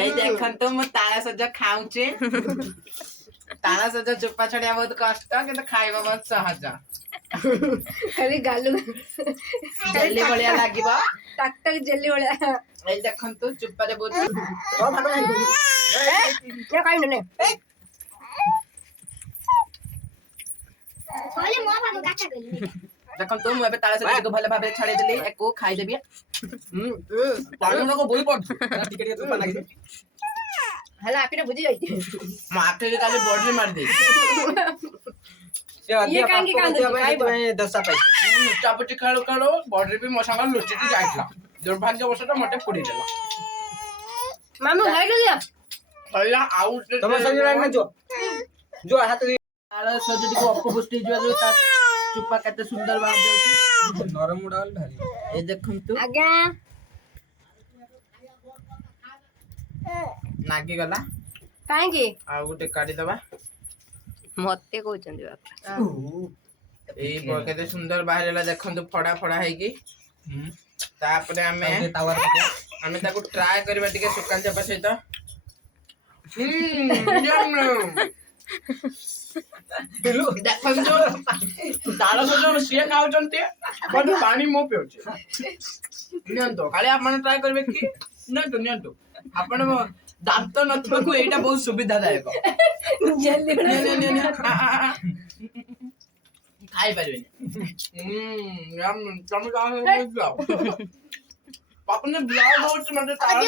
এই ଦେଖନ୍ତୁ ମୁଁ ତାଳ ସଜ ଖାଉଛି। ତାଳ ସଜ ଚୋପା ଛଡେଇବା ବହୁତ କଷ୍ଟ କିନ୍ତୁ ଖାଇବା ବହୁତ ସହଜ। ଖାଲି ଗାଲୁ ଜେଲି ଭଳିଆ ଲାଗିବ। ଟକ୍ ଟକ୍ ଜେଲି ଭଳିଆ। এই ଦେଖନ୍ତୁ ଚୋପାରେ ବହୁତ ଦେଖନ୍ତୁ ମୁଁ ଏବେ ତାଳ ସଜକୁ ଭଲ ଭାବରେ ଛଡେଇଦେଲି ୟାକୁ ଖାଇଦେବି। ପାଣିଗୁଡାକ ବୋହି ପଡୁଛି ଟିକେ ଟିକେ ଚୋପା ଲାଗିଛି। ହେଲା ଆଖିରେ ବୁଝି ଯାଇଛି। ମୋ ଆଖିରେ କାଲି ବଡି ମାରିଦେଇଛି। ଇଏ କାହିଁକି କାନ୍ଦୁଛି? ଦଶା ପାଇଛି ଚାପୁଟି ଖେଳୁ ଖେଳୁ ବଡି ବି ମୋ ସାଙ୍ଗରେ ଲୁଚିକି ଯାଇଥିଲା। ଦୁର୍ଭାଗ୍ୟବଶତଃ ମତେ ପୋଡି ଦେଲା। ମାମୁ ଲାଇଟ ଦିଅ। କହିଲା ଆଉ ତମ ଶରୀର ଯୋ ଯୋ ହାତ ତାଳ ସଜଟିକୁ ଅପପୁଷ୍ଟି ହେଇଯିବାରୁ ତା ଚୋପା କେତେ ସୁନ୍ଦର ବାହାରିଯାଉଛି। ନରମ ମୁଡା ବୋଲି ଭାରି ଏ ଦେଖନ୍ତୁ ଆଜ୍ଞା ନାଗିଗଲା। କାହିଁକି ଆଉ ଗୋଟେ କାଢିଦବା। ମତେ କହୁଛନ୍ତି ବାପା। ଏଇ କେତେ ସୁନ୍ଦର ବାହାରିଲା ଦେଖନ୍ତୁ ଫଡା ଫଡା ହେଇକି। ତାପରେ ଆମେ ତାକୁ ଟ୍ରାଏ କରିବା ଟିକେ ଶୁକାନ ଚାପା ସହିତ। ଦେଖନ୍ତୁ ତାଳ ସଜ ସିଏ ଖାଉଛନ୍ତି ପାଣି ମୁଁ ପିଉଛି। ନିଅନ୍ତୁ କାଳେ ଆପଣ ଟ୍ରାଏ କରିବେ କି? ନିଅନ୍ତୁ ନିଅନ୍ତୁ ଆପଣ ଦାନ୍ତ ନଥିବାକୁ ଏଇଟା ବହୁତ ସୁବିଧାଦାୟକ। ଖାଇପାରିବେନି। ତମେ ପାପନ ବ୍ଲଗ ହଉଛି ମତେ ତାଳ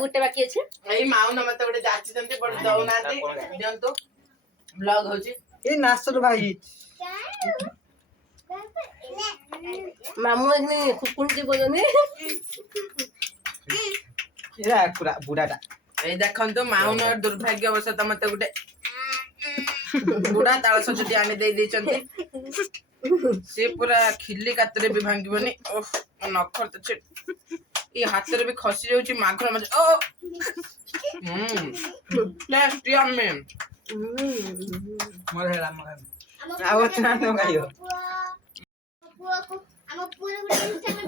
ଗୋଟେ ବାକି ଅଛି। ଏଇ ମାଉନ ମତେ ଗୋଟେ ଯାଚିଛନ୍ତି ବଟ ଦଉନାହାନ୍ତି। ଦିଅନ୍ତୁ ବ୍ଲଗ ହଉଛି ଏଇ ନାସର ଭାଇ ମାମୁ ଏଠି ଖୁକୁଣି କହୁଛନ୍ତି। ଏରା ପୁରା ବୁଢାଟା। ଏଇ ଦେଖନ୍ତୁ ମାଉନ ଦୁର୍ଭାଗ୍ୟବଶତଃ ମତେ ଗୋଟେ ବୁଢା ତାଳ ସଜଟି ଆଣି ଦେଇଛନ୍ତି। ସେ ପୁରା ଖିଲି କାତରେ ବି ଭାଙ୍ଗିବନି। ନଖ ଏ ହାତରେ ବି ଖସି ଯାଉଛି ମାଘର ମାଛ। ଆଉ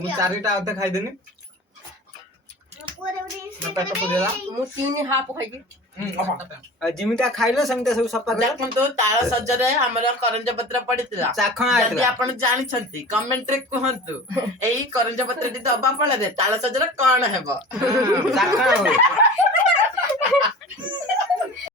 ମୁଁ ଚାରିଟା ଅଧେ ଖାଇଦେନି। ମୁଁ ତିନି ହାପ ଖାଇଛି। ଯେମିତିଆ ଖାଇଲ ସେମିତିଆ ସବୁ ସଫା ଦେଖନ୍ତୁ ତାଳ ସଜରେ ଆମର କରଞ୍ଜ ପତ୍ର ପଡିଥିଲା। ଯଦି ଆପଣ ଜାଣିଛନ୍ତି କମେଣ୍ଟ ରେ କୁହନ୍ତୁ ଏଇ କରଞ୍ଜ ପତ୍ରଟି ଦବା ଫଳରେ ତାଳ ସଜର କଣ ହେବ।